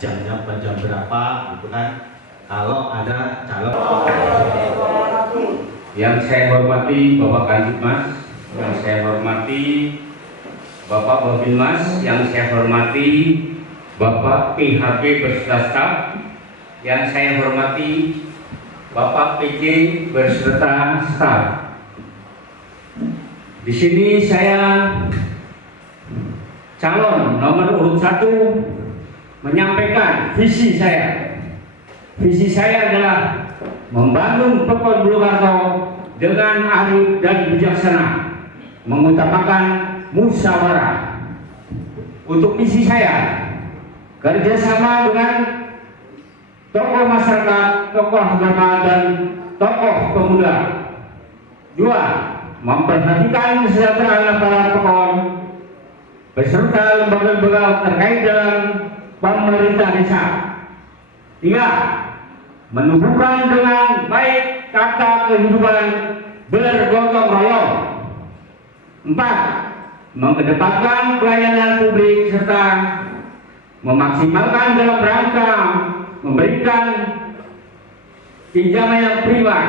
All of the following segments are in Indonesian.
jamnya jam berapa gitu kan. Kalau ada calon yang saya hormati Bapak Kandimas, yang saya hormati Bapak Babinmas, yang saya hormati Bapak PHB beserta staf, yang saya hormati Bapak PJ beserta staf. Di sini saya calon nomor urut 1 menyampaikan visi saya. Visi saya adalah membangun Pekon Bulukarto dengan arif dan bijaksana, mengutamakan musyawarah. Untuk misi saya, kerjasama dengan tokoh masyarakat, tokoh agama, dan tokoh pemuda. 2. Memperhatikan kesejahteraan para Pekon beserta lembaga-lembaga terkait dalam pemerintah desa. 3. Menumbuhkan dengan baik tata kehidupan bergotong royong. 4. Mengedepankan pelayanan publik serta memaksimalkan dalam rangka memberikan pinjaman yang prima.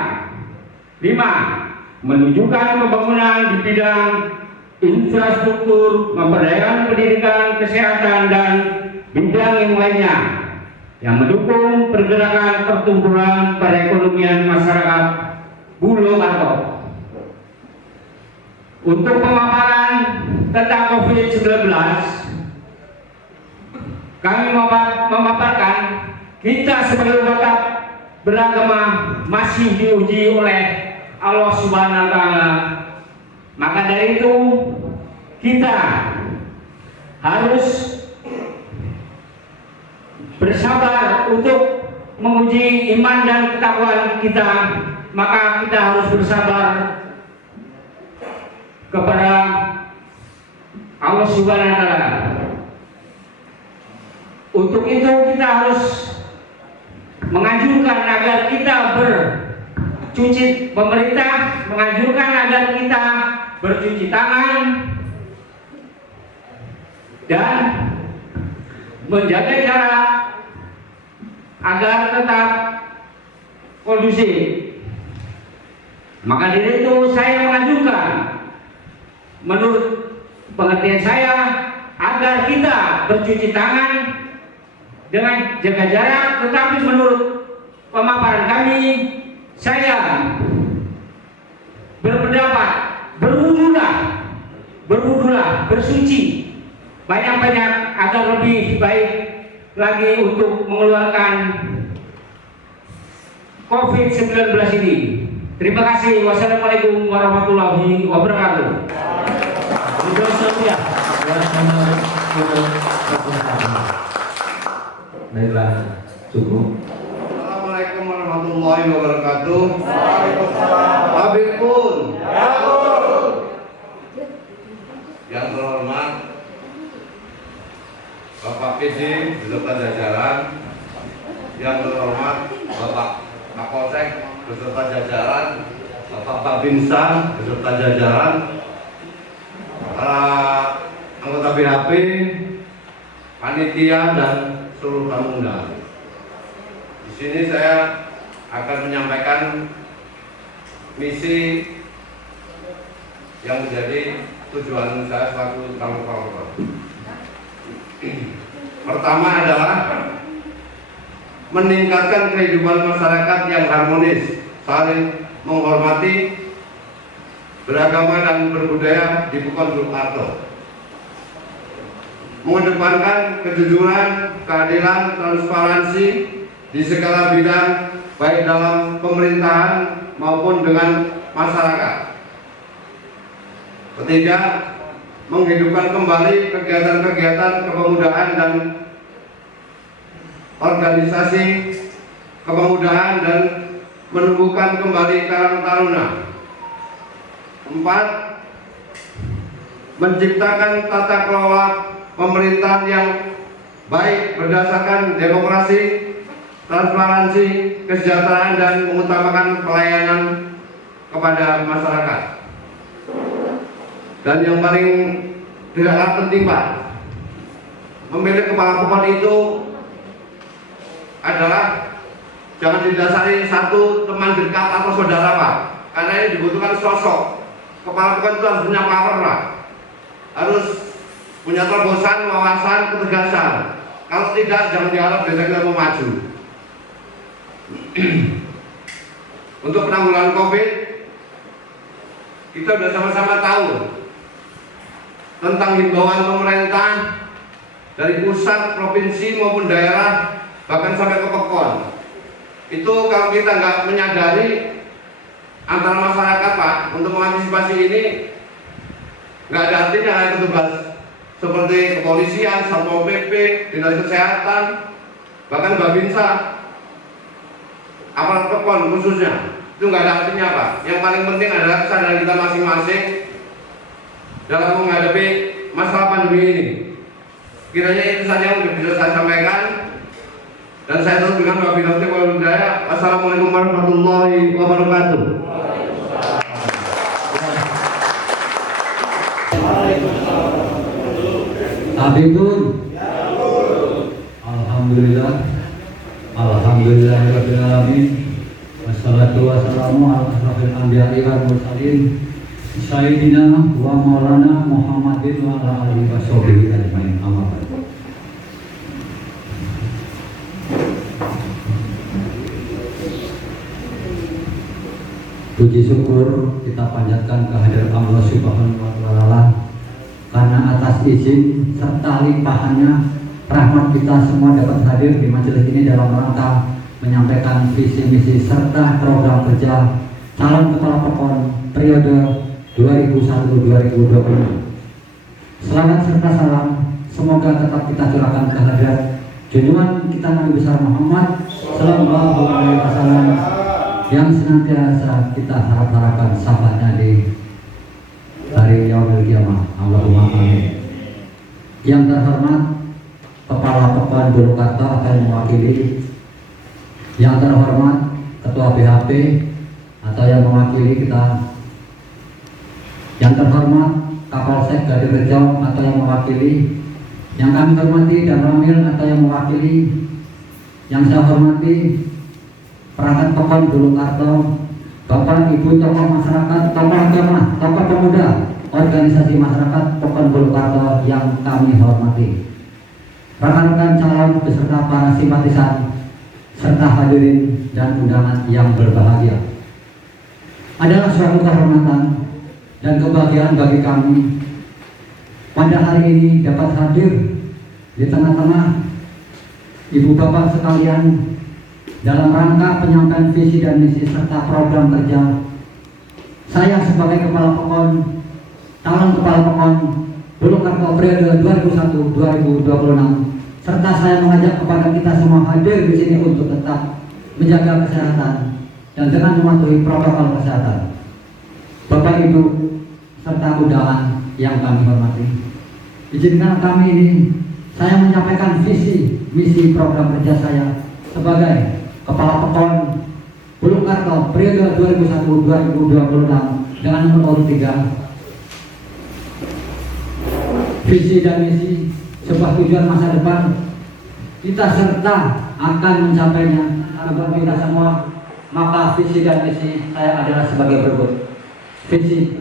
5. Menunjukkan pembangunan di bidang infrastruktur, memperdayakan pendidikan, kesehatan, dan bidang yang lainnya yang mendukung pergerakan pertumbuhan perekonomian masyarakat Bulukarto. Untuk pemaparan tentang COVID-19, kami memaparkan kita sebagai umat beragama masih diuji oleh Allah Subhanahu wa Ta'ala. Maka dari itu kita harus bersabar untuk menguji iman dan ketakwaan kita. Maka kita harus bersabar kepada Allah Subhanahu wa Ta'ala. Untuk itu kita harus menganjurkan agar kita pemerintah menganjurkan agar kita bercuci tangan dan menjaga jarak agar tetap kondusif. Maka dari itu saya menganjurkan, menurut pengertian saya, agar kita bercuci tangan dengan jaga jarak, tetapi menurut pemaparan kami, saya berpendapat berwudulah, bersuci banyak-banyak agar lebih baik lagi untuk mengeluarkan COVID-19 ini. Terima kasih. Wassalamualaikum warahmatullahi wabarakatuh. Baiklah, cukup. Assalamualaikum warahmatullahi wabarakatuh. Habib pun. Yang terhormat Bapak PD beserta jajaran, yang terhormat Bapak Kapolsek beserta jajaran, Bapak Babinsa beserta jajaran, para anggota BHP, panitia, dan seluruh tamu undangan. Di sini saya akan menyampaikan misi yang menjadi tujuan saya selaku tamu protokol. Pertama adalah meningkatkan kehidupan masyarakat yang harmonis, saling menghormati, beragama dan berbudaya di Pekon Bulukarto. Mengedepankan kejujuran, keadilan, transparansi di segala bidang, baik dalam pemerintahan maupun dengan masyarakat. Ketiga, menghidupkan kembali kegiatan-kegiatan kepemudaan dan organisasi kepemudaan dan menumbuhkan kembali Karang Taruna. 4. Menciptakan tata kelola pemerintahan yang baik berdasarkan demokrasi, transparansi, kesejahteraan, dan mengutamakan pelayanan kepada masyarakat. Dan yang paling tidak penting, Pak, memilih kepala Pekon itu adalah jangan didasari satu teman dekat atau saudara Pak, karena ini dibutuhkan sosok. Kepala pekan itu harus punya power Pak, harus punya terobosan, wawasan, ketegasan. Kalau tidak, jangan diharap desa kita mau maju. Untuk penanggulangan COVID, kita sudah sama-sama tahu tentang himbauan pemerintah dari pusat, provinsi maupun daerah, bahkan sampai ke Pekon. Itu kalau kita nggak menyadari antara masyarakat Pak untuk mengantisipasi ini, nggak ada artinya petugas seperti kepolisian, Satpol PP, Dinas Kesehatan, bahkan Babinsa, aparat Pekon khususnya, itu nggak ada artinya Pak. Yang paling penting adalah kesadaran kita masing-masing dalam menghadapi masalah pandemi ini. Kiranya itu saja yang bisa saya sampaikan, dan saya tutup dengan wabillahi taufiq wal hidayah. Wassalamualaikum warahmatullahi wabarakatuh. Habibun. Alhamdulillah. Alhamdulillahirabbil alamin. Wassalatu wassalamu ala asyrofil anbiya'i wal mursalin sayyidina wa maulana Muhammadin wa ala alihi washabihi ajmain. Amma ba'd. Puji syukur kita panjatkan kehadirat Allah Subhanahu wa taala karena atas izin serta limpahannya rahmat kita semua dapat hadir di majelis ini dalam rangka menyampaikan visi misi serta program kerja calon kepala Pekon periode 2001-2020. Selamat serta salam semoga tetap kita curahkan kehadirat junjungan kita Nabi besar Muhammad sallallahu alaihi wasallam yang senantiasa kita harap-harapkan syafaatnya di hari yaumil kiamah. Allahumma amin. Yang terhormat Kepala Pekon Purwokerto akan mewakili, yang terhormat Ketua BHP atau yang mewakili kita, yang terhormat Kapolsek Gadirrejo atau yang mewakili, yang kami hormati dan Ramil atau yang mewakili, yang saya hormati perangkat Pekon Purwokerto, Bapak Ibu tokoh masyarakat, tokoh agama, tokoh pemuda, organisasi masyarakat Pekon Purwokerto yang kami hormati, rekan-rekan calon beserta para simpatisan serta hadirin dan undangan yang berbahagia. Adalah suatu kehormatan dan kebahagiaan bagi kami pada hari ini dapat hadir di tengah-tengah ibu bapak sekalian dalam rangka penyampaian visi dan misi serta program kerja. Saya sebagai Kepala Pekon, calon Kepala Pekon Purwokerto periode 2001-2026, serta saya mengajak kepada kita semua hadir di sini untuk tetap menjaga kesehatan dan dengan mematuhi protokol kesehatan. Bapak Ibu serta undangan yang kami hormati, izinkan kami ini saya menyampaikan visi misi program kerja saya sebagai Kepala Pekon Purwokerto periode 2001-2026 dengan nomor urut 3. Visi dan misi sebuah tujuan masa depan kita serta akan mencapainya bagi kita semua. Maka visi dan misi saya adalah sebagai berikut. Visi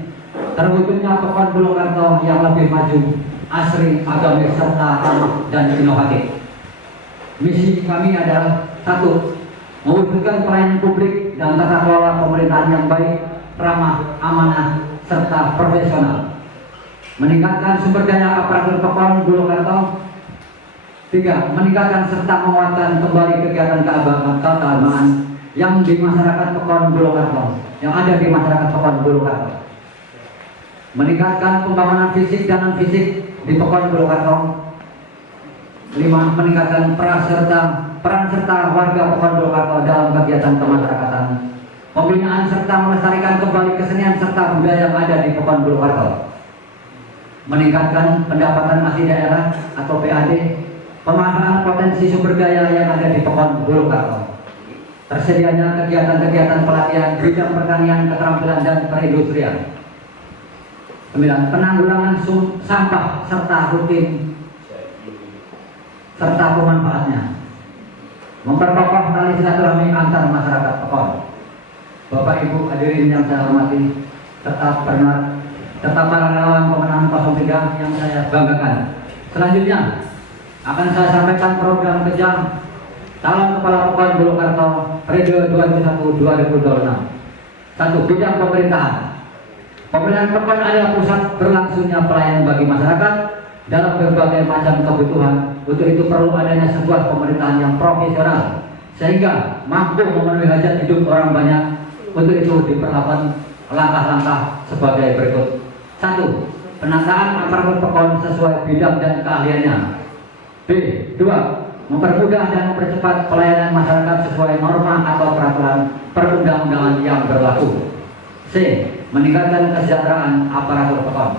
terwujudnya Pekon Purwokerto yang lebih maju, asri, agamis serta ramah dan inovatif. Misi kami adalah 1. Mewujudkan pelayanan publik dan tata kelola pemerintahan yang baik, ramah, amanah, serta profesional. Meningkatkan sumber daya aparatur Pekon Purwokerto. 3. Meningkatkan serta menguatkan kembali kegiatan keagamaan yang di masyarakat Pekon Purwokerto, yang ada di masyarakat Pekon Purwokerto. Meningkatkan pembangunan fisik dan non fisik di Pekon Purwokerto. 5. Meningkatkan peran serta warga Pekon Purwokerto dalam kegiatan kemasyarakatan, pembinaan serta melestarikan kembali kesenian serta budaya yang ada di Pekon Purwokerto. Meningkatkan pendapatan asli daerah atau PAD, pemanfaatan potensi sumber daya yang ada di Pekon Purwokerto. Tersedianya kegiatan-kegiatan pelatihan bidang pertanian, keterampilan dan perindustrian. 9. Penanggulangan sampah serta rutin serta pemanfaatnya. memperkokoh tali silaturahmi antar masyarakat Pekon. Bapak Ibu hadirin yang saya hormati, serta para relawan pemenang 03 yang saya banggakan. Selanjutnya akan saya sampaikan program kerja calon kepala Pekon Purwokerto periode 2001-2026. 1. Bidang pemerintahan. Pemerintahan Pekon adalah pusat berlangsungnya pelayanan bagi masyarakat dalam berbagai macam kebutuhan. Untuk itu perlu adanya sebuah pemerintahan yang profesional sehingga mampu memenuhi hajat hidup orang banyak. Untuk itu diperlakukan langkah-langkah sebagai berikut. 1. Penataan aparatur Pekon sesuai bidang dan keahliannya. B. 2. Mempermudah dan mempercepat pelayanan masyarakat sesuai norma atau peraturan perundang-undangan yang berlaku. C. Meningkatkan kesejahteraan aparatur Pekon.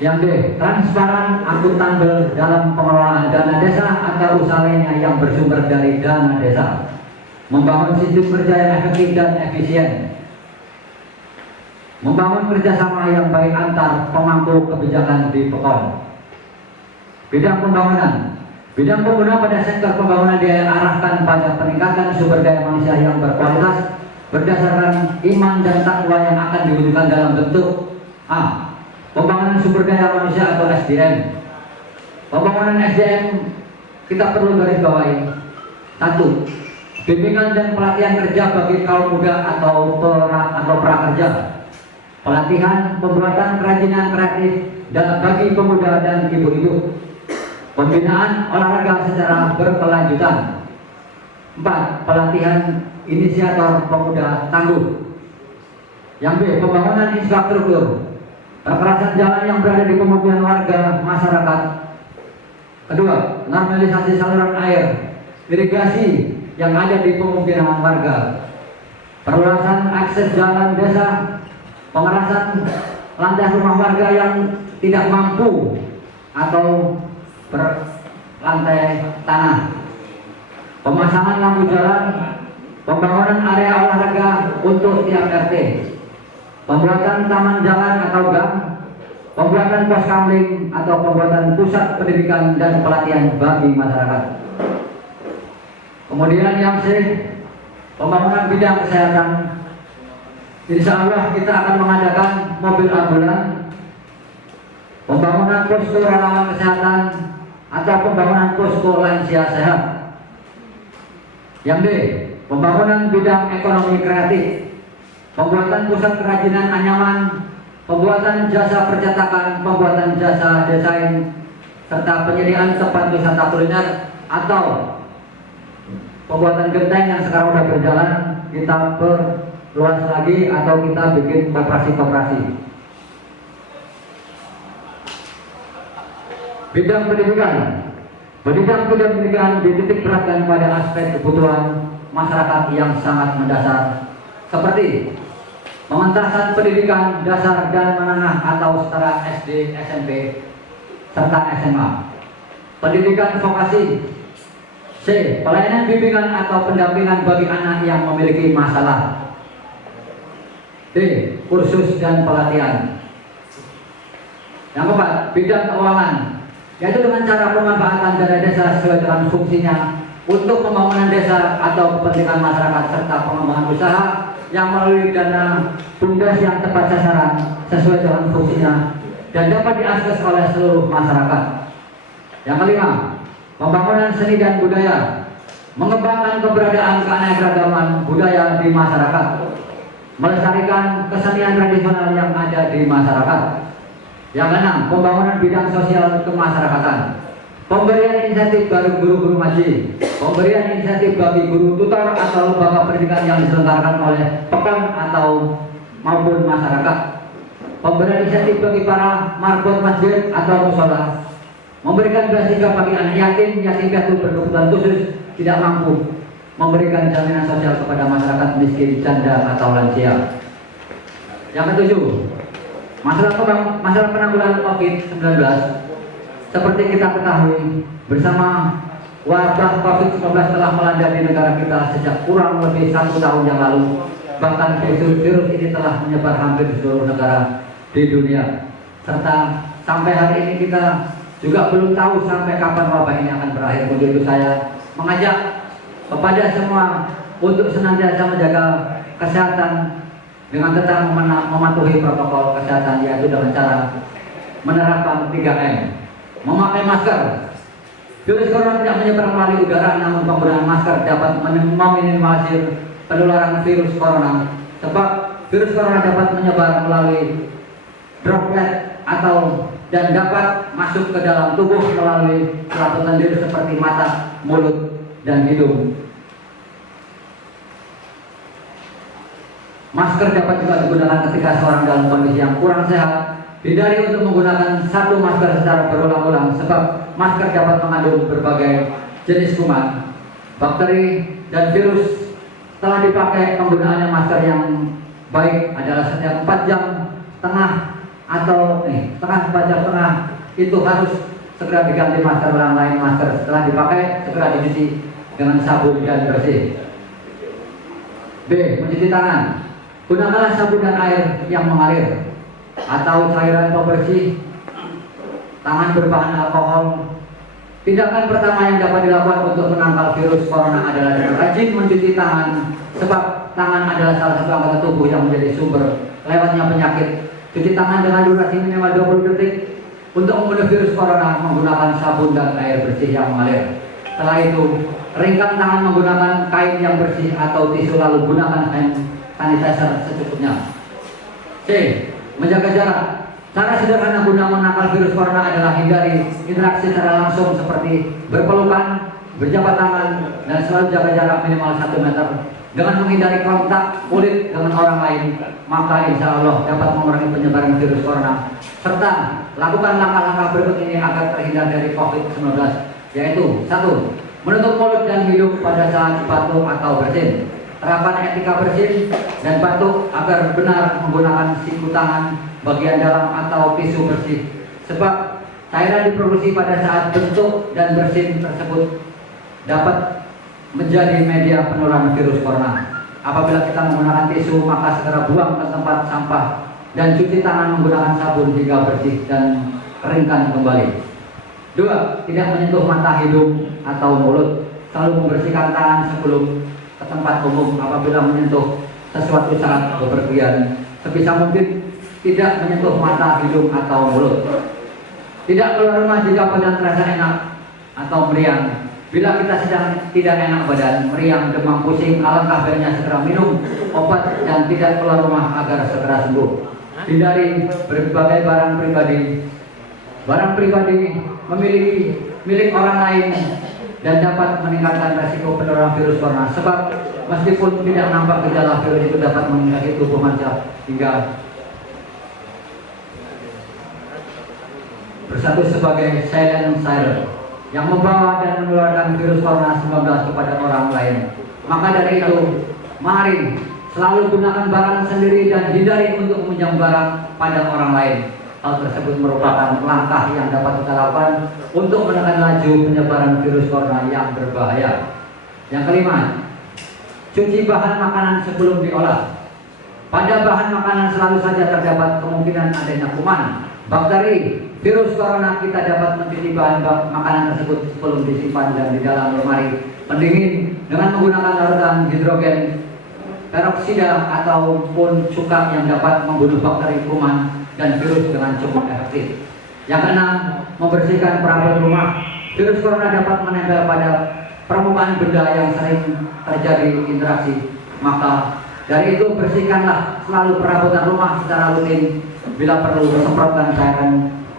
Yang D. Transparan, akuntabel dalam pengelolaan dana desa atau usaha lainnya yang bersumber dari dana desa. Membangun sistem kerja yang efektif dan efisien. Membangun kerjasama yang baik antar pemangku kebijakan di Pekon. Bidang pembangunan. Bidang pembangunan pada sektor pembangunan diarahkan pada peningkatan sumber daya manusia yang berkualitas berdasarkan iman dan takwa yang akan diwujudkan dalam bentuk A. Pembangunan sumber daya manusia atau SDM. Pembangunan SDM kita perlu garis bawahi. 1. Bimbingan dan pelatihan kerja bagi kaum muda atau prakerja. Pelatihan pembuatan kerajinan kreatif dan bagi pemuda dan ibu-ibu. Pembinaan olahraga secara berkelanjutan. 4. Pelatihan inisiator pemuda tangguh. Yang B. Pembangunan infrastruktur. Perkerasan jalan yang berada di pemukiman warga masyarakat. Kedua, normalisasi saluran air, irigasi yang ada di pemukiman warga. Perluasan akses jalan desa, pengerasan lantai rumah warga yang tidak mampu atau berlantai tanah. Pemasangan lampu jalan, pembangunan area olahraga untuk tiap RT. Pembuatan taman jalan atau gang, pembuatan pos kamling atau pembuatan pusat pendidikan dan pelatihan bagi masyarakat. Kemudian yang C, pembangunan bidang kesehatan. Insya Allah kita akan mengadakan mobil ambulan, pembangunan posko relawan kesehatan atau pembangunan posko lansia sehat. Yang D, pembangunan bidang ekonomi kreatif. Pembuatan pusat kerajinan anyaman, pembuatan jasa percetakan, pembuatan jasa desain, serta penyediaan tempat wisata kuliner atau pembuatan genteng yang sekarang sudah berjalan kita perluas lagi atau kita bikin koperasi-koperasi. Bidang pendidikan. Pendidikan dititik beratkan pada aspek kebutuhan masyarakat yang sangat mendasar seperti pengentasan pendidikan dasar dan menengah atau setara SD, SMP, serta SMA. Pendidikan vokasi. C. Pelayanan bimbingan atau pendampingan bagi anak yang memiliki masalah. D. Kursus dan pelatihan. Yang keempat, bidang keuangan, yaitu dengan cara pemanfaatan dana desa sesuai dengan fungsinya untuk pembangunan desa atau kepentingan masyarakat serta pengembangan usaha yang melalui dana BUMDes yang tepat sasaran sesuai dengan fungsinya dan dapat diakses oleh seluruh masyarakat. Yang kelima, pembangunan seni dan budaya, mengembangkan keberadaan keanekaragaman budaya di masyarakat, melestarikan kesenian tradisional yang ada di masyarakat. Yang keenam, pembangunan bidang sosial kemasyarakatan, pemberian insentif bagi guru-guru ngaji, pemberian insentif bagi guru tutor atau lembaga pendidikan yang diselenggarakan oleh Pekon atau maupun masyarakat, pemberian insentif bagi para marbot masjid atau musola, memberikan beasiswa bagi anak yatim, yatim piatu berkebutuhan khusus tidak mampu, memberikan jaminan sosial kepada masyarakat miskin, janda atau lansia. Yang ketujuh, masalah penanggulangan COVID-19. Seperti kita ketahui bersama, wabah COVID-19 telah melanda di negara kita sejak kurang lebih 1 tahun yang lalu. Bahkan virus ini telah menyebar hampir di seluruh negara di dunia. Serta sampai hari ini kita juga belum tahu sampai kapan wabah ini akan berakhir. Untuk itu saya mengajak kepada semua untuk senantiasa menjaga kesehatan dengan tetap mematuhi protokol kesehatan, yaitu dengan cara menerapkan 3M, memakai masker. Virus corona tidak menyebar melalui udara, namun penggunaan masker dapat meminimalisir penularan virus corona, sebab virus corona dapat menyebar melalui droplet dan dapat masuk ke dalam tubuh melalui pelabuhan diri seperti mata, mulut, dan hidung. Masker dapat juga digunakan ketika seorang dalam kondisi yang kurang sehat. Hindari untuk menggunakan satu masker secara berulang-ulang, sebab masker dapat mengandung berbagai jenis kuman, bakteri, dan virus. Setelah dipakai, penggunaannya masker yang baik adalah setiap 4 jam setengah atau setengah 4 jam setengah itu harus segera diganti masker orang lain. Masker setelah dipakai segera dicuci dengan sabun dan bersih. B. Mencuci tangan. Gunakanlah sabun dan air yang mengalir atau cairan pembersih tangan berbahan alkohol. Tindakan pertama yang dapat dilakukan untuk menangkal virus corona adalah dengan rajin mencuci tangan, sebab tangan adalah salah satu anggota tubuh yang menjadi sumber lewatnya penyakit. Cuci tangan dengan durasi minimal 20 detik untuk membunuh virus corona menggunakan sabun dan air bersih yang mengalir. Setelah itu, keringkan tangan menggunakan kain yang bersih atau tisu, lalu gunakan hand sanitizer secukupnya. C. Menjaga jarak. Cara sederhana guna menangkal virus corona adalah hindari interaksi secara langsung seperti berpelukan, berjabat tangan, dan selalu jaga jarak minimal 1 meter. Dengan menghindari kontak kulit dengan orang lain, maka insya Allah dapat mengurangi penyebaran virus corona. Serta lakukan langkah-langkah berikut ini agar terhindar dari COVID-19, yaitu 1. Menutup mulut dan hidung pada saat batuk atau bersin. Terapkan etika bersin dan batuk agar benar menggunakan siku tangan, bagian dalam atau tisu bersih, sebab cairan diproduksi pada saat bentuk dan bersin tersebut dapat menjadi media penularan virus corona. Apabila kita menggunakan tisu, maka segera buang ke tempat sampah dan cuci tangan menggunakan sabun hingga bersih dan keringkan kembali. 2. Tidak menyentuh mata, hidung, atau mulut. Selalu membersihkan tangan sebelum ke tempat umum. Apabila menyentuh sesuatu saat bepergian, sebisa mungkin tidak menyentuh mata, hidung, atau mulut. Tidak keluar rumah jika badan terasa enak atau meriang. Bila kita sedang tidak enak badan, meriang, demam, pusing, alangkah baiknya segera minum obat dan tidak keluar rumah agar segera sembuh. Hindari berbagai barang pribadi. Barang pribadi memiliki milik orang lain dan dapat meningkatkan resiko penularan virus corona, sebab meskipun tidak nampak gejala, virus itu dapat menginfeksi tubuh manusia hingga bersatu sebagai silent siren yang membawa dan menularkan virus corona 19 kepada orang lain. Maka dari itu, mari selalu gunakan barang sendiri dan hindari untuk meminjam barang pada orang lain. Hal tersebut merupakan langkah yang dapat kita lakukan untuk menekan laju penyebaran virus corona yang berbahaya. Yang kelima, cuci bahan makanan sebelum diolah. Pada bahan makanan selalu saja terdapat kemungkinan adanya kuman, bakteri, virus corona. Kita dapat mencuci bahan makanan tersebut sebelum disimpan dan di dalam lemari pendingin dengan menggunakan larutan hidrogen peroksida ataupun cuka yang dapat membunuh bakteri, kuman, dan virus dengan cukup efektif. Yang keenam, membersihkan perabot rumah. Virus corona dapat menempel pada permukaan benda yang sering terjadi interaksi. Maka dari itu bersihkanlah selalu perabotan rumah secara rutin. Bila perlu, semprotkan cairan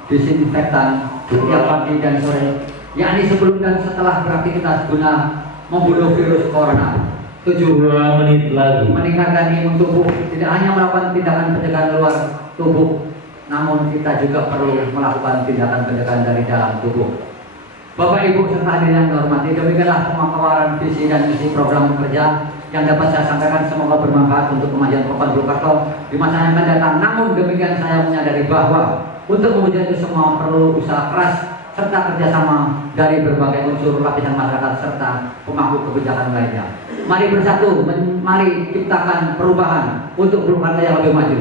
disinfektan setiap pagi dan sore, yakni sebelum dan setelah beraktivitas guna membunuh virus corona. 7. 2 menit lagi. Meningkatkan imun tubuh. Tidak hanya melakukan tindakan pencegahan luar tubuh, namun kita juga perlu melakukan tindakan pencegahan dari dalam tubuh. Bapak, Ibu, serta hadirin yang dihormati, demikianlah pemaparan visi dan misi program kerja yang dapat saya sampaikan. Semoga bermanfaat untuk kemajuan Kota Purwokerto di masa yang akan datang. Namun demikian, saya menyadari bahwa untuk mewujudkan itu semua perlu usaha keras serta kerjasama dari berbagai unsur lapisan masyarakat serta pemangku kebijakan lainnya. Mari bersatu, mari ciptakan perubahan untuk Purwokerto yang lebih maju.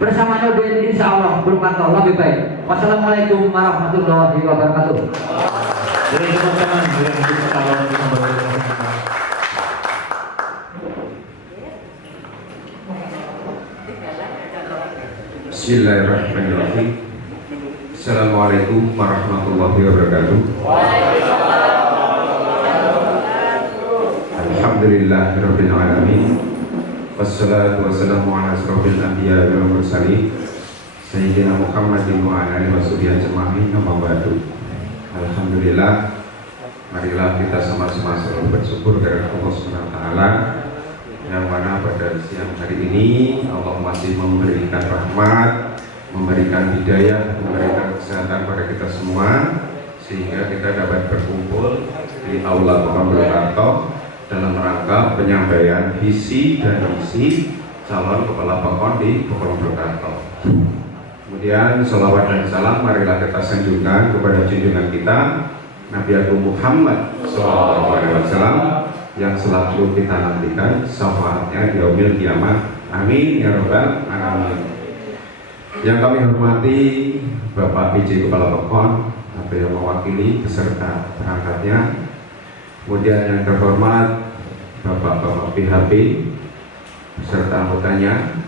bersama Nurdin insya Allah berkata lebih baik. Wassalamualaikum warahmatullahi wabarakatuh. Jadi teman-teman yang kita kalau kita Bismillahirrahmanirrahim. Assalamualaikum warahmatullahi wabarakatuh. Alhamdulillahirabbil alamin. Wassalatu wassalamu ala asrofil anbiya wal mursalin sayyidina Muhammadin wa ala alihi washabihi ajma'in. Amma ba'du. Alhamdulillah, marilah kita sama-sama selalu bersyukur kepada Allah Subhanahu wa taala yang mana pada siang hari ini Allah masih memberikan rahmat, memberikan hidayah, memberikan kesehatan pada kita semua sehingga kita dapat berkumpul di Aula Pekon Bulukarto dalam rangka penyampaian visi dan misi calon kepala Pekon di Pekon Bulukarto. Kemudian salawat dan salam marilah kita sanjungkan kepada junjungan kita Nabi Agung Muhammad SAW yang selalu kita nantikan syafaatnya di yaumil kiamat. Amin ya rabbal alamin. Yang kami hormati Bapak PJ Kepala Pekon atau yang mewakili beserta perangkatnya. Kemudian yang terhormat Bapak-bapak PHP beserta anggotanya.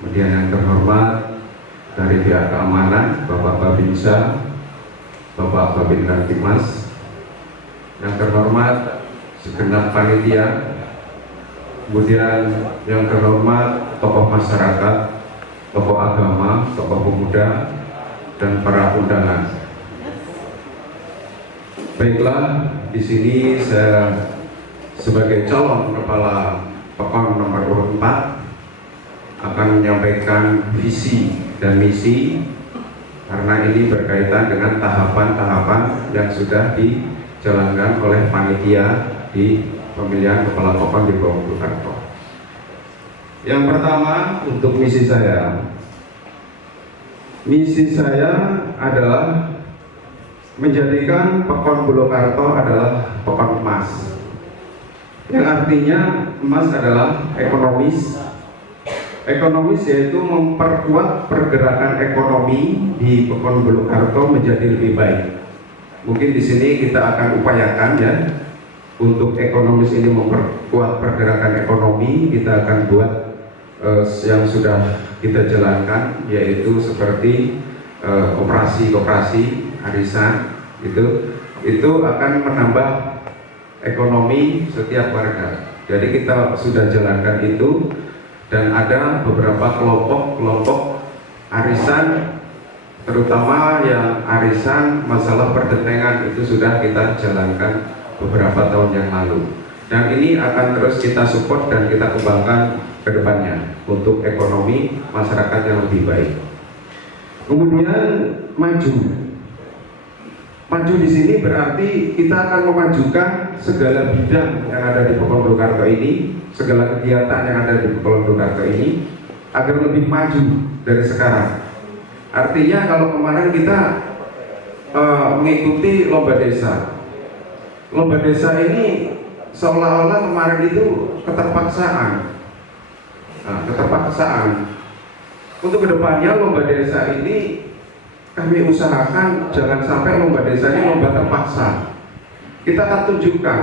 Kemudian yang terhormat dari pihak keamanan Bapak Babinsa, Bapak Babin Kamtibmas. Yang terhormat segenap panitia. Kemudian yang terhormat tokoh masyarakat, tokoh agama, tokoh pemuda, dan para undangan. Baiklah, di sini saya sebagai calon kepala Pekon nomor urut 4 akan menyampaikan visi dan misi karena ini berkaitan dengan tahapan-tahapan yang sudah dijalankan oleh panitia di pemilihan kepala Pekon di Bulukarto. Yang pertama untuk misi saya adalah menjadikan Pekon Bulukarto adalah Pekon emas. Yang artinya emas adalah ekonomis. Ekonomis yaitu memperkuat pergerakan ekonomi di Pekon Bulukarto menjadi lebih baik. Mungkin di sini kita akan upayakan ya untuk ekonomis ini memperkuat pergerakan ekonomi. Kita akan buat yang sudah kita jalankan yaitu seperti koperasi arisan itu akan menambah ekonomi setiap warga. Jadi kita sudah jalankan itu dan ada beberapa kelompok arisan terutama yang arisan masalah perdetengan itu sudah kita jalankan beberapa tahun yang lalu dan ini akan terus kita support dan kita kembangkan ke depannya untuk ekonomi masyarakat yang lebih baik. Kemudian maju di sini berarti kita akan memajukan segala bidang yang ada di Pekon Bulukarto ini, segala kegiatan yang ada di Pekon Bulukarto ini agar lebih maju dari sekarang. Artinya kalau kemarin kita mengikuti lomba desa ini seolah-olah kemarin itu keterpaksaan. Untuk kedepannya lomba desa ini kami usahakan jangan sampai lomba desa ini lomba terpaksa. Kita akan tunjukkan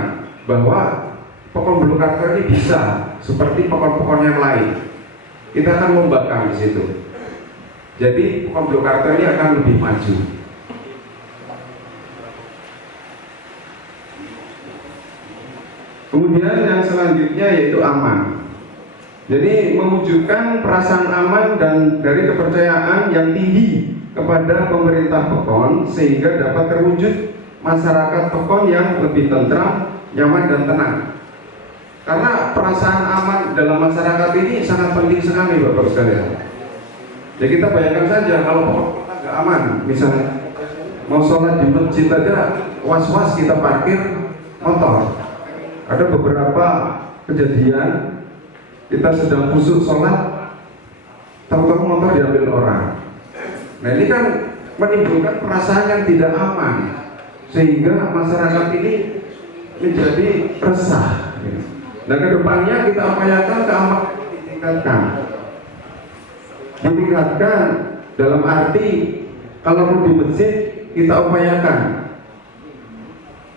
bahwa Pekon Bulukarto ini bisa seperti pekon-pekon yang lain. Kita akan lombakan di situ. Jadi Pekon Bulukarto ini akan lebih maju. Kemudian yang selanjutnya yaitu aman. Jadi mewujudkan perasaan aman dan dari kepercayaan yang tinggi kepada pemerintah Pekon sehingga dapat terwujud masyarakat Pekon yang lebih tentram, nyaman dan tenang. Karena perasaan aman dalam masyarakat ini sangat penting sekali Bapak sekalian. Ya kita bayangkan saja kalau Pekon kita nggak aman, misalnya mau sholat di masjid aja was-was kita parkir motor. Ada beberapa kejadian kita sedang khusyuk sholat, tahu-tahu motor diambil orang. Nah ini kan menimbulkan perasaan yang tidak aman, sehingga masyarakat ini menjadi resah. Nah kedepannya kita upayakan keamanan ditingkatkan. ditingkatkan dalam arti kalau di masjid kita upayakan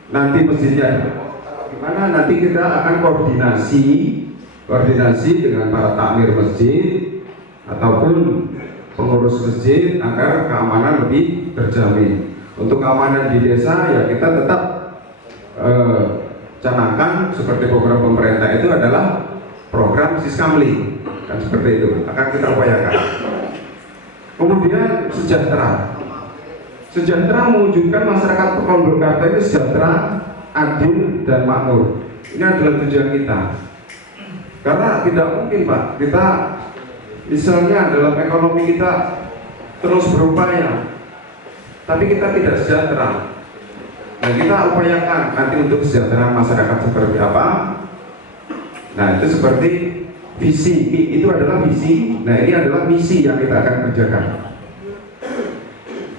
nanti masjidnya gimana, nanti kita akan koordinasi dengan para takmir masjid ataupun pengurus masjid agar keamanan lebih terjamin. Untuk keamanan di desa ya kita tetap canangkan seperti program pemerintah itu adalah program Siskamling, kan seperti itu akan kita upayakan. Kemudian sejahtera mewujudkan masyarakat Purwokerto ini sejahtera, adil dan makmur. Ini adalah tujuan kita. Karena tidak mungkin Pak, kita misalnya dalam ekonomi kita terus berupaya, tapi kita tidak sejahtera. Nah kita upayakan nanti untuk kesejahteraan masyarakat seperti apa. Nah itu seperti visi, itu adalah visi. Nah ini adalah misi yang kita akan kerjakan.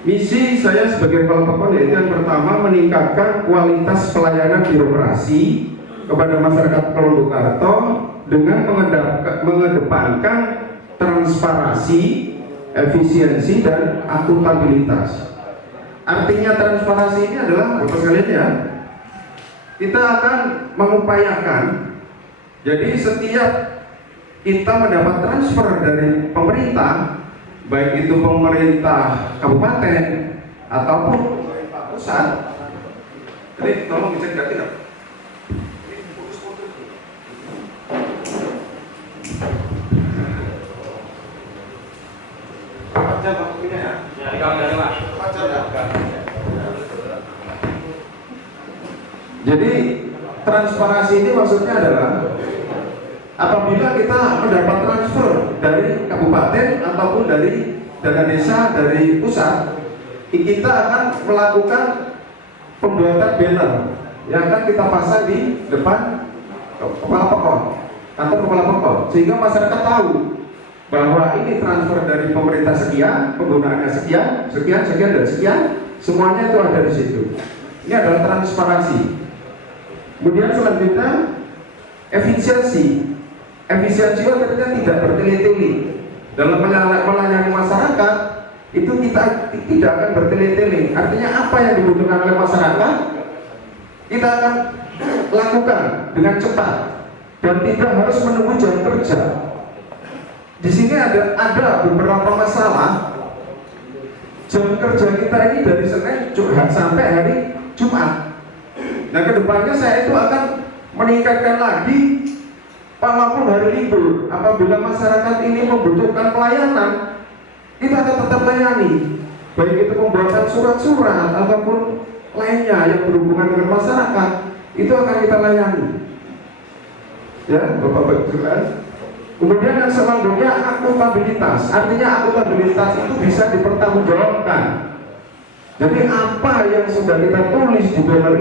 Misi saya sebagai kepala Pekon yaitu yang pertama meningkatkan kualitas pelayanan birokrasi kepada masyarakat Purwokerto dengan mengedepankan transparansi, efisiensi dan akuntabilitas. Artinya transparansi ini adalah Bapak sekalian ya, kita akan mengupayakan jadi setiap kita mendapat transfer dari pemerintah, baik itu pemerintah kabupaten ataupun pemerintah pusat. Jadi tolong dicek tidak? Jadi transparansi ini maksudnya adalah apabila kita mendapat transfer dari kabupaten ataupun dari dana desa dari pusat, kita akan melakukan pembuatan banner yang akan kita pasang di depan kepala Pekon, kantor kepala Pekon, sehingga masyarakat tahu bahwa ini transfer dari pemerintah sekian, penggunaannya sekian, dan sekian, semuanya itu ada di situ. Ini adalah transparansi. Kemudian selanjutnya efisiensi. Efisiensi artinya tidak bertele-tele. Dalam melayani masyarakat itu kita tidak akan bertele-tele. Artinya apa yang dibutuhkan oleh masyarakat kita akan lakukan dengan cepat dan tidak harus menunggu jam kerja. Di sini ada beberapa masalah. Jam kerja kita ini dari Senin sampai hari Jumat. Nah kedepannya saya itu akan meningkatkan lagi walaupun hari libur. Apabila masyarakat ini membutuhkan pelayanan, kita akan tetap layani, baik itu pembuatan surat-surat ataupun lainnya yang berhubungan dengan masyarakat, itu akan kita layani. Ya, Bapak-Bapak sekalian. Kemudian yang selanjutnya akuntabilitas. Artinya akuntabilitas itu bisa dipertanggungjawabkan. Jadi apa yang sudah kita tulis di banner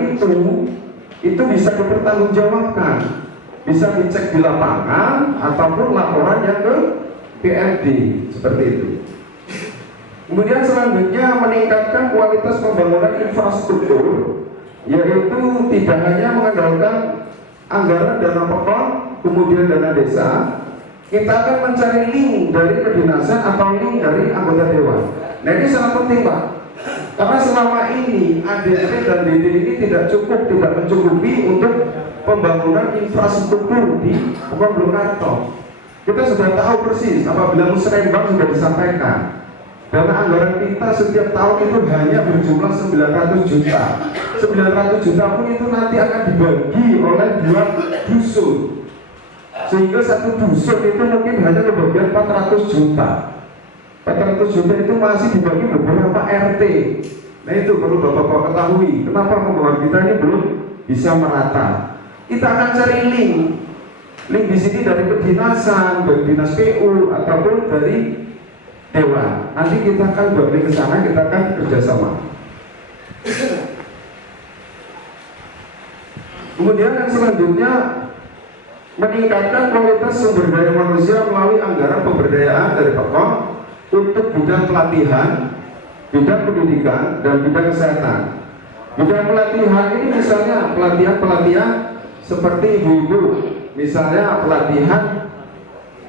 itu bisa dipertanggungjawabkan, bisa dicek di lapangan ataupun laporannya ke PRD seperti itu. Kemudian selanjutnya meningkatkan kualitas pembangunan infrastruktur, yaitu tidak hanya mengandalkan anggaran dana Pekon, kemudian dana desa. Kita akan mencari link dari kedinasan atau link dari anggota dewan. Nah ini sangat penting Pak. Karena selama ini ADP dan DD ini tidak mencukupi untuk pembangunan infrastruktur di Purwokerto. Kita sudah tahu persis apabila musrembang sudah disampaikan. Dana anggaran kita setiap tahun itu hanya berjumlah 900 juta. 900 juta pun itu nanti akan dibagi oleh 2 dusun. Sehingga satu dusun itu mungkin hanya kebagian 400 juta. 400 juta itu masih dibagi beberapa RT. Nah itu perlu Bapak-Bapak ketahui. Kenapa pembangunan kita ini belum bisa merata? Kita akan cari link di sini dari kedinasan, dari dinas PU ataupun dari dewan. Nanti kita akan balik ke sana, kita akan kerjasama. Kemudian yang selanjutnya meningkatkan kualitas sumber daya manusia melalui anggaran pemberdayaan dari Pekon untuk bidang pelatihan, bidang pendidikan, dan bidang kesehatan. Bidang pelatihan ini misalnya pelatihan seperti ibu-ibu, misalnya pelatihan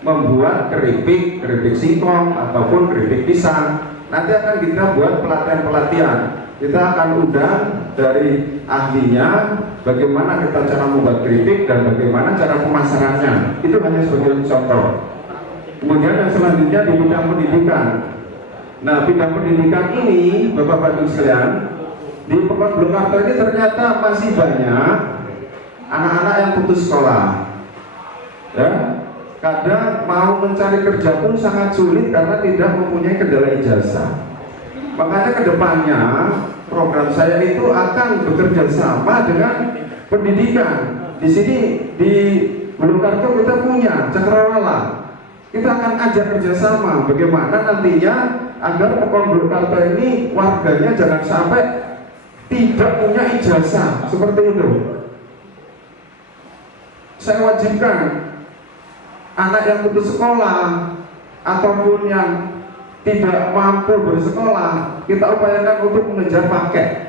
membuat keripik singkong ataupun keripik pisang. Nanti akan kita buat pelatihan-pelatihan. Kita akan undang dari ahlinya bagaimana kita cara membuat keripik dan bagaimana cara pemasarannya. Itu hanya sebagai contoh. Kemudian yang selanjutnya di bidang pendidikan. Nah, bidang pendidikan ini, Bapak-Bapak sekalian, di Pekan Belum ini ternyata masih banyak anak-anak yang putus sekolah. Ya, kadang mau mencari kerja pun sangat sulit karena tidak mempunyai kendala ijazah. Makanya kedepannya program saya itu akan bekerja sama dengan pendidikan. Di sini di Bulukarto kita punya Cakrawala. Kita akan ajak kerjasama bagaimana nantinya agar Pekon Bulukarto ini warganya jangan sampai tidak punya ijazah seperti itu. Saya wajibkan anak yang putus sekolah ataupun yang tidak mampu bersekolah, kita upayakan untuk mengejar paket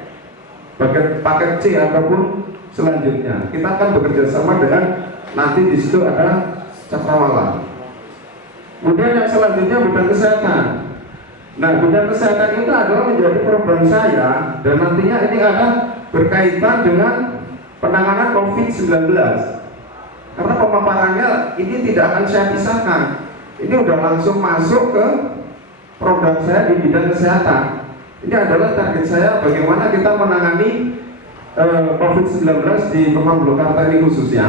C ataupun selanjutnya. Kita akan bekerja sama dengan nanti di situ ada Cakrawala. Kemudian yang selanjutnya bidang kesehatan. Nah, bidang kesehatan itu adalah menjadi program saya dan nantinya ini akan berkaitan dengan penanganan COVID-19. Karena pemaparannya ini tidak akan saya pisahkan. Ini udah langsung masuk ke program saya di bidang kesehatan. Ini adalah target saya bagaimana kita menangani COVID-19 di Pekan Bulukarto ini khususnya,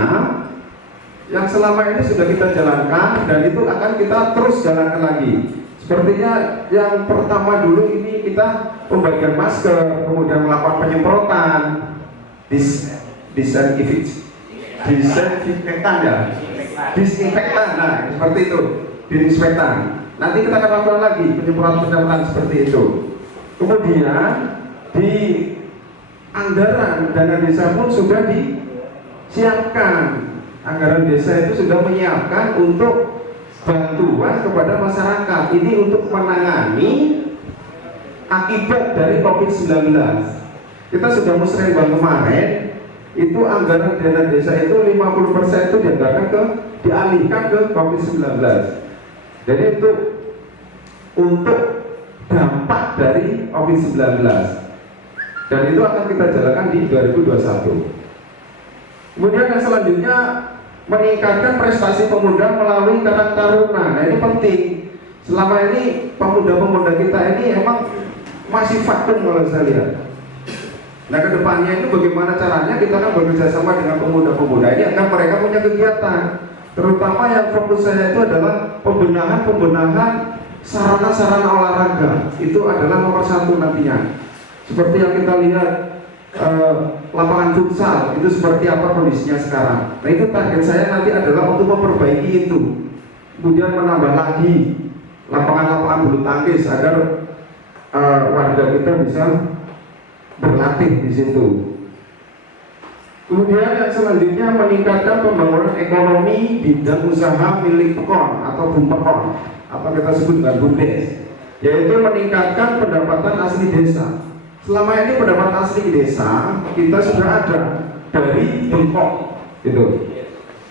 yang selama ini sudah kita jalankan dan itu akan kita terus jalankan lagi. Sepertinya yang pertama dulu ini kita pembagian masker, kemudian melakukan penyemprotan, disinfektan ya, disinfektan, nah seperti itu, disinfektan. Nanti kita akan lakukan lagi penyemprotan seperti itu. Kemudian di anggaran dana desa pun sudah disiapkan. Anggaran desa itu sudah menyiapkan untuk bantuan kepada masyarakat. Ini untuk menangani akibat dari COVID-19. Kita sudah musrenbang kemarin, itu anggaran dana desa itu 50% itu dialihkan ke COVID-19. Jadi untuk dampak dari COVID-19, dan itu akan kita jalankan di 2021. Kemudian yang selanjutnya meningkatkan prestasi pemuda melalui Karang Taruna. Nah ini penting. Selama ini pemuda-pemuda kita ini emang masih vakum kalau saya lihat. Nah kedepannya itu bagaimana caranya kita akan bekerja sama dengan pemuda-pemuda ini agar mereka punya kegiatan. Terutama yang fokus saya itu adalah pembenahan sarana-sarana olahraga. Itu adalah nomor 1 nantinya. Seperti yang kita lihat lapangan futsal itu seperti apa kondisinya sekarang. Nah itu target saya nanti adalah untuk memperbaiki itu. Kemudian menambah lagi lapangan-lapangan bulu tangkis agar warga kita bisa berlatih di situ. Kemudian yang selanjutnya meningkatkan pembangunan ekonomi bidang usaha milik Pekon atau Bumpekon atau kita sebut dengan BUMDes, yaitu meningkatkan pendapatan asli desa. Selama ini pendapatan asli desa kita sudah ada dari Bengkok, gitu,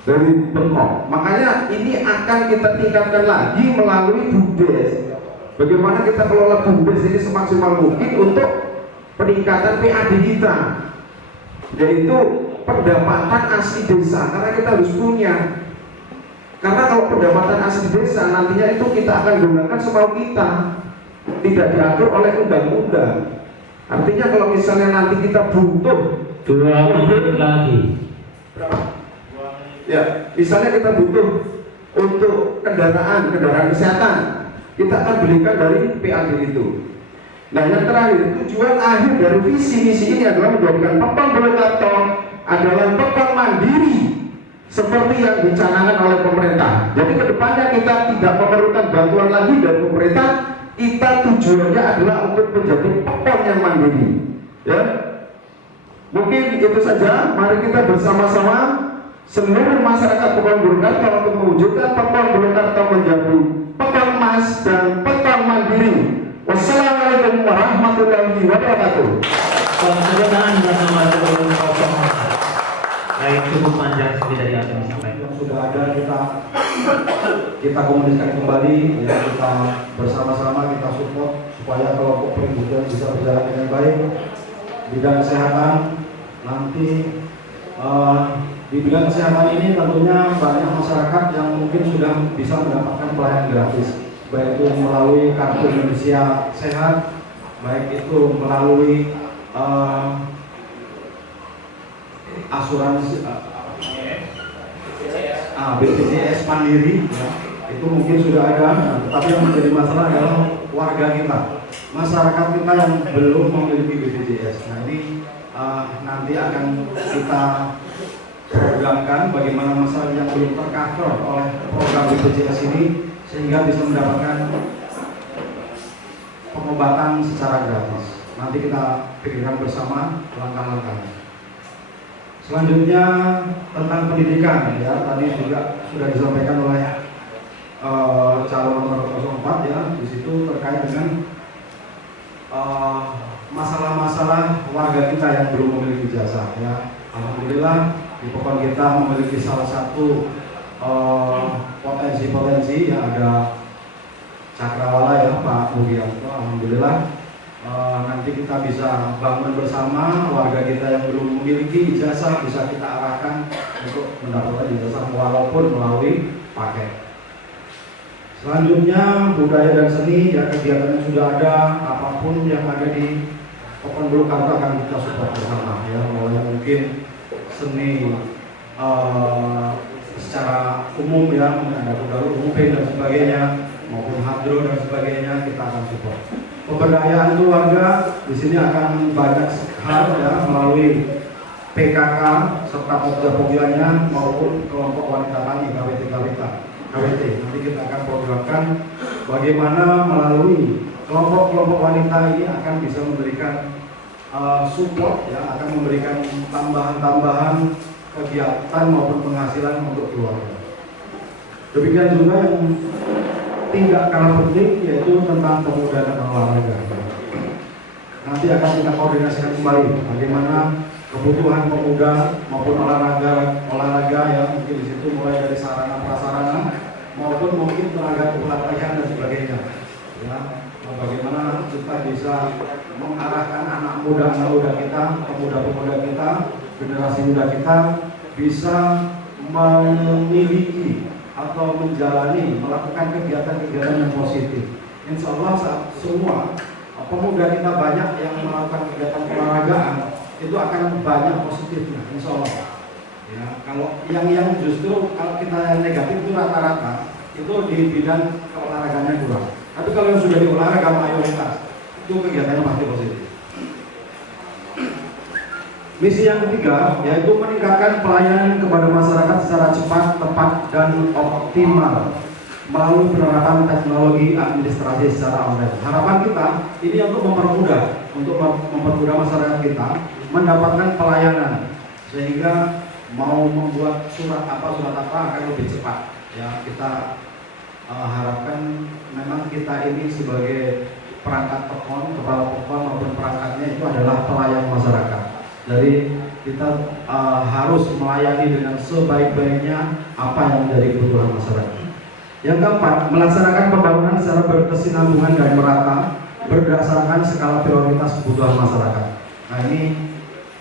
dari Bengkok. Makanya ini akan kita tingkatkan lagi melalui BUMDes. Bagaimana kita kelola BUMDes ini semaksimal mungkin untuk peningkatan PAD kita, yaitu pendapatan asli desa, karena kita harus punya. Karena kalau pendapatan asli desa nantinya itu kita akan gunakan semau kita, tidak diatur oleh undang-undang. Artinya kalau misalnya nanti kita butuh 2 menit lagi. Ya, misalnya kita butuh untuk kendaraan kesehatan, kita akan belikan dari PAD itu. Nah yang terakhir, tujuan akhir dari visi misi ini adalah menjadikan Pekon Bulukarto adalah Pekon mandiri seperti yang dicanangkan oleh pemerintah. Jadi kedepannya kita tidak memerlukan bantuan lagi dari pemerintah. Kita tujuannya adalah untuk menjadi Pekon yang mandiri. Ya, mungkin itu saja. Mari kita bersama-sama seluruh masyarakat Pekon Bulukarto untuk mewujudkan Pekon Bulukarto menjadi Pekon emas dan Pekon mandiri. Wassalamualaikum warahmatullahi wabarakatuh. Pembicaraan bersama dengan Baik, cukup panjang seperti dari yang kami sampaikan. Yang sudah ada kita kita komunikasikan kembali, ya, kita bersama-sama kita support supaya kelompok perindustrian bisa berjalan dengan baik. Bidang kesehatan nanti di bidang kesehatan ini tentunya banyak masyarakat yang mungkin sudah bisa mendapatkan pelayanan gratis, baik itu melalui Kartu Indonesia Sehat, baik itu melalui asuransi BPJS Mandiri, ya, itu mungkin sudah ada, tetapi yang menjadi masalah adalah warga kita, masyarakat kita yang belum memiliki BPJS. Nah ini nanti akan kita programkan bagaimana masyarakat yang belum tercover oleh program BPJS ini sehingga bisa mendapatkan pengobatan secara gratis. Nanti kita pikirkan bersama langkah-langkahnya. Selanjutnya tentang pendidikan, ya, tadi juga sudah disampaikan oleh calon nomor 04, ya, di situ terkait dengan masalah-masalah warga kita yang belum memiliki jasa, ya. Alhamdulillah di Pokon kita memiliki salah satu potensi-potensi, ya, ada Cakrawala, ya, Pak Mugianto. Alhamdulillah nanti kita bisa bangun bersama warga kita yang belum memiliki ijazah, bisa kita arahkan untuk mendapatkan ijazah walaupun melalui paket. Selanjutnya budaya dan seni, ya, kegiatannya sudah ada, apapun yang ada di Pokon Bulukarto akan kita support bersama, ya, mulai mungkin seni secara umum, ya, ada kuda umum dan sebagainya, maupun hadro dan sebagainya kita akan support. Pemberdayaan keluarga di sini akan banyak hal, ya, melalui PKK serta pokja-pogjanya maupun kelompok wanita tani KWT. Nanti kita akan programkan bagaimana melalui kelompok-kelompok wanita ini akan bisa memberikan support, ya, akan memberikan tambahan-tambahan kegiatan maupun penghasilan untuk keluarga. Demikian juga yang tidak kalah penting yaitu tentang pemuda dan olahraga. Nanti akan kita koordinasikan kembali bagaimana kebutuhan pemuda maupun olahraga, ya, mungkin di situ mulai dari sarana prasarana maupun mungkin tenaga pelatihan dan sebagainya, ya. Bagaimana kita bisa mengarahkan anak muda kita, pemuda kita, generasi muda kita bisa memiliki atau menjalani, melakukan kegiatan-kegiatan yang positif. Insya Allah semua pemuda kita banyak yang melakukan kegiatan keolahragaan itu akan banyak positifnya, insya Allah. Ya, kalau yang justru kalau kita yang negatif itu rata-rata itu di bidang keolahragaannya kurang. Tapi kalau yang sudah di olahraga mayoritas itu kegiatannya pasti positif. Misi yang ketiga yaitu meningkatkan pelayanan kepada masyarakat secara cepat, tepat, dan optimal melalui penerapan teknologi administrasi secara online. Harapan kita ini untuk mempermudah masyarakat kita mendapatkan pelayanan sehingga mau membuat surat apa akan lebih cepat. Ya, kita harapkan memang kita ini sebagai perangkat Pokon, kepala Pokon maupun perangkatnya itu adalah pelayan masyarakat. Jadi kita harus melayani dengan sebaik-baiknya apa yang menjadi kebutuhan masyarakat. Yang keempat, melaksanakan pembangunan secara berkesinambungan dan merata berdasarkan skala prioritas kebutuhan masyarakat. Nah ini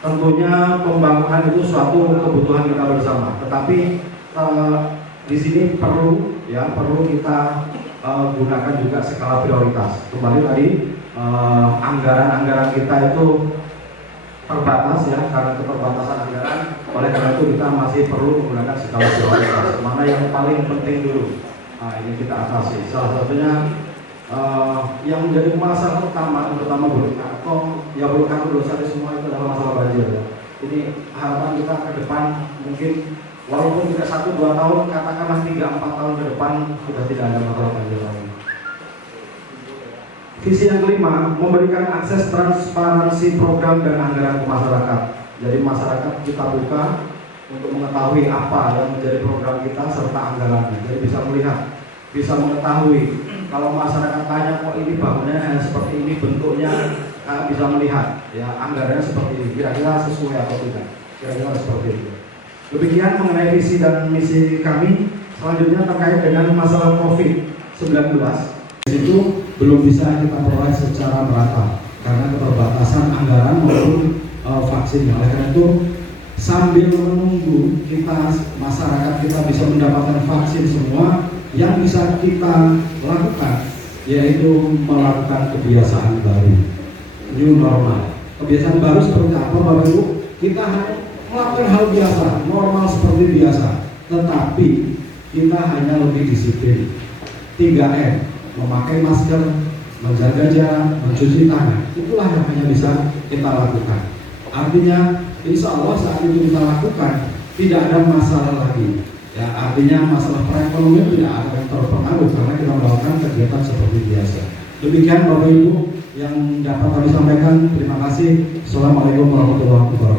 tentunya pembangunan itu suatu kebutuhan kita bersama. Tetapi di sini perlu kita gunakan juga skala prioritas. Kembali tadi anggaran kita itu terbatas, ya, karena keterbatasan anggaran. Oleh karena itu kita masih perlu menggunakan skala prioritas. Mana yang paling penting dulu? Nah, ini kita atasi. Salah satunya yang menjadi masalah utama Bulukarto, ya Bulukarto dosa semua itu adalah masalah banjir. Ya. Ini harapan kita ke depan mungkin walaupun tidak 1-2 tahun, katakanlah 3-4 tahun ke depan sudah tidak ada masalah banjir lagi. Visi yang kelima, memberikan akses transparansi program dan anggaran ke masyarakat. Jadi masyarakat kita buka untuk mengetahui apa yang menjadi program kita serta anggarannya. Jadi bisa melihat, bisa mengetahui. Kalau masyarakat tanya kok ini bangunannya seperti ini bentuknya, bisa melihat, ya, anggarannya seperti ini. Kira-kira sesuai atau tidak? Kira-kira seperti itu. Demikian mengenai visi dan misi kami. Selanjutnya terkait dengan masalah COVID-19, itu belum bisa kita peroleh secara merata karena keterbatasan anggaran maupun vaksin. Oleh karena itu, sambil menunggu masyarakat kita bisa mendapatkan vaksin semua, yang bisa kita lakukan yaitu melakukan kebiasaan baru, new normal. Kebiasaan baru seperti apa, Bapak Ibu? Kita melakukan hal biasa, normal seperti biasa, tetapi kita hanya lebih disiplin. 3M, memakai masker, menjaga jarak, mencuci tangan, itulah yang hanya bisa kita lakukan. Artinya, insya Allah saat itu kita lakukan, tidak ada masalah lagi. Ya, artinya masalah perekonomian tidak akan terpengaruh karena kita melakukan kegiatan seperti biasa. Demikian Bapak Ibu yang dapat kami sampaikan. Terima kasih. Assalamualaikum warahmatullahi wabarakatuh.